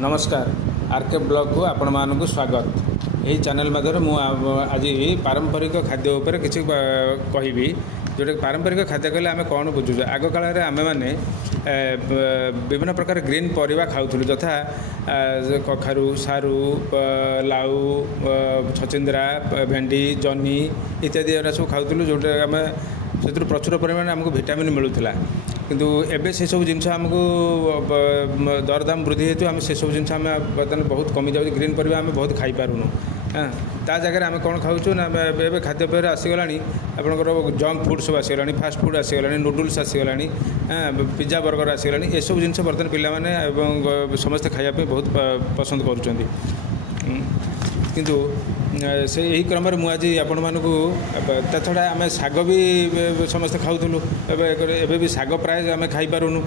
नमस्कार R K blog को आपण मानक स्वागत। यही चैनल मध्य मु आज पारंपरिक खाद्य उपर किसी कहबी जोटा पारंपरिक खाद्य कहले आम कौन बुझुचे। आग काल आम मैंने विभिन्न प्रकार ग्रीन परिवा खाऊँ यथा कखारू सारू लाउ छचिंद्रा भेंडी जह्नी इत्यादि सब खाऊँ जोटा आम से प्रचुर परिमाण आमको विटामिन मिलूला किंतु एबे से सब जिनस आमको दरदाम वृद्धि हेतु आम से सब जिन बर्तमान बहुत कमी जाऊँ। ग्रीन परिवा आम बहुत खाई पारूनु। हाँ ता जगह आम कौन खाऊँ ना ए खाद्यपेय आसीगला आपंकर जंक फुड सब आसीगला फास्ट फुड आसीगला नूडल्स आसीगला पिज्जा बर्गर आसीगला ये सब जिन बर्तमान पे समस्ते खायापी बहुत पसंद करुँच किंतु से यही क्रम में मुझे आपण मानक छड़ा आम शाग भी समस्ते खाऊँ एवं भी शाग प्राय आम खाई पारूनु।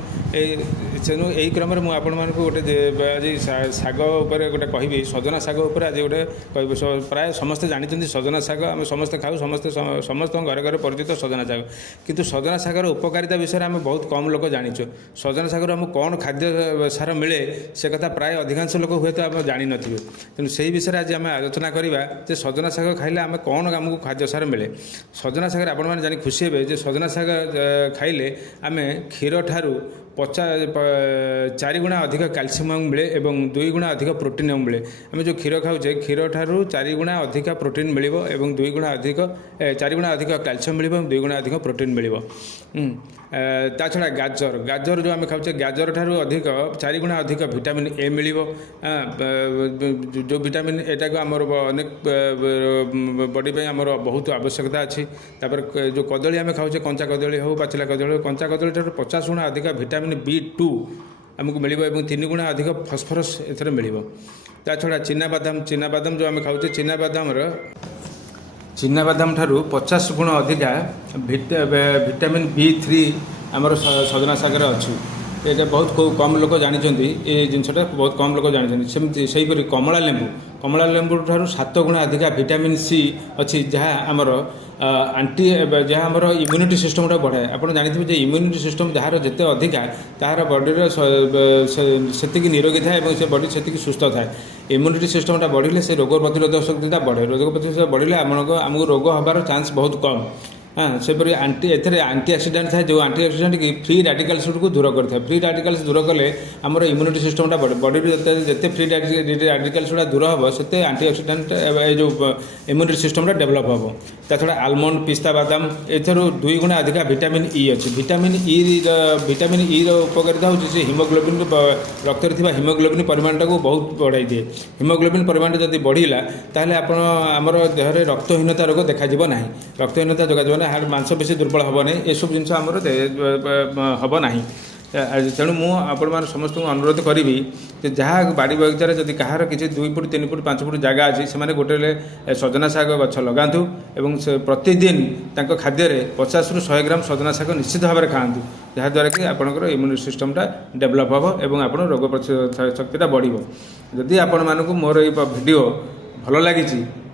तेणु यही क्रम में मुझे मानक गोटे आज शाग गोटे कहबी सजना शाग आज गोटे कह प्राय समस्ते जानते सजना शाग आम समस्ते खाऊ समस्ते समस्त घरे घरे परिचित सजना शाग किंतु सजना शागर उपकारिता विषय आम बहुत कम लोक जाचु। सजना शागर आम कौन खाद्य सार मिले से कथा प्राय अधिकांश लोक हुए तो आम जान थे। तेणु से विषय आज आम आलोचना करवा जे सजना शाग खाइले आम कौन आमको खाद्य सार मिले। सजना शाग आपण मैंने जानी खुशी हे जे सजना शाग खाइले आम क्षीर ठारू 4 गुणा अधिक कैल्शियम मिले और 2 गुणा अधिक प्रोटीन मिले। आम जो क्षीर खाऊे क्षीर ठारू 4 गुणा अधिक प्रोटीन मिले और 2 गुणा अधिक 4 गुणा अधिक कैल्शियम मिले और 2 गुणा अधिक प्रोटीन मिले। ता छड़ा गाजर गाजर जो आम खाऊे गाजर ठारू अधिक 4 गुणा अधिक विटामिन ए मिले। जो विटामिन एटा को आमर अनेक बॉडी पे आमर बहुत आवश्यकता अच्छी। तापर जो कदली आम खाऊे कंचा कदली हो पाचिला कदली हो कंचा कदली ठारू 50 गुणा अधिक विटामिन B2 आमको मिले और 3 गुणा अधिक फस्फरस एथर मिले। ता छड़ा चिनाबादाम जो आम खाऊे चिनाबादाम ठारू 50 गुण अधिक विटामिन B3 आमर सजना सागर अच्छी। ये बहुत कम लोक जानते ये जिनटा बहुत कम लोक जानते सेमती सहीपरि कमला लेंबू ठारू 7 गुणा अधिक विटामिन C अच्छी जहाँ आमर आंटी जहाँ आमर इम्यूनिटी सिस्टम बढ़ाए। आप जानते हैं इम्यूनिटी सिस्टम जार जिते अधिका तार बॉडी से निरोगी थाए और से बॉडी से सुस्थ थाए। इम्यूनिटी सिस्टम बढ़िले से रोग प्रतिरोधक शक्ति बढ़े। रोग प्रतिरोधक बढ़िले आमको रोग हबार चांस बहुत कम। हाँ सेपरी आंटी ऑक्सीडेंट थाए जो आंटी ऑक्सीडेंट की फ्री रेडिकल्स को दूर करता। फ्री रेडिकल्स दूर कले आमर इम्यूनिटी सिस्टम बढ़े। बॉडी जिते फ्री रेडिकल्स दूर हम से आंटी ऑक्सीडेंट जो इम्यूनिटी सिस्टम डेभलप हम। ता छड़ा आलमंड पिस्ता बादाम एथर 2 गुणा अधिक विटामिन ई अच्छी। विटामिन ई उपकारिता हूँ से हिमोग्लोबिन रक्त में हिमोग्लोबिन परिमाण को बहुत बढ़ाई दिए। हिमोग्लोबिन परिमाण जब बढ़ला ताहले आमर देह में रक्तहीनता रोग देखा ना। रक्तहीनता जोगा हार्ट मांसपेशी दुर्बल हम ना ये सब जिन हम ना। तेणु मुझे समस्त अनुरोध करी जहाँ बाड़ी बगीचार जदि कहार किसी 2 फुट 3 फुट 5 फुट जगह अच्छी से गोटे सजना शाग गछ लगातु और प्रतिदिन खाद्य 50 ରୁ 100 ग्राम सजना शाग निश्चित भाव में खातु जहाँद्वारा कि आपंकर इम्यूनिटी सिस्टमटा डेभलप हम और आप रोग प्रतिरोधक शक्तिटा बढ़। जदि आपण मानक मोर ये वीडियो भल लगी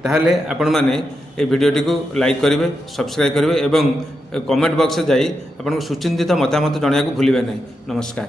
ताहले आपण माने ये वीडियोटी को लाइक करेंगे सब्सक्राइब करेंगे और कमेंट बॉक्स जाई आपन सुचिंतित मतामत जनाया भूलिए नहीं। नमस्कार।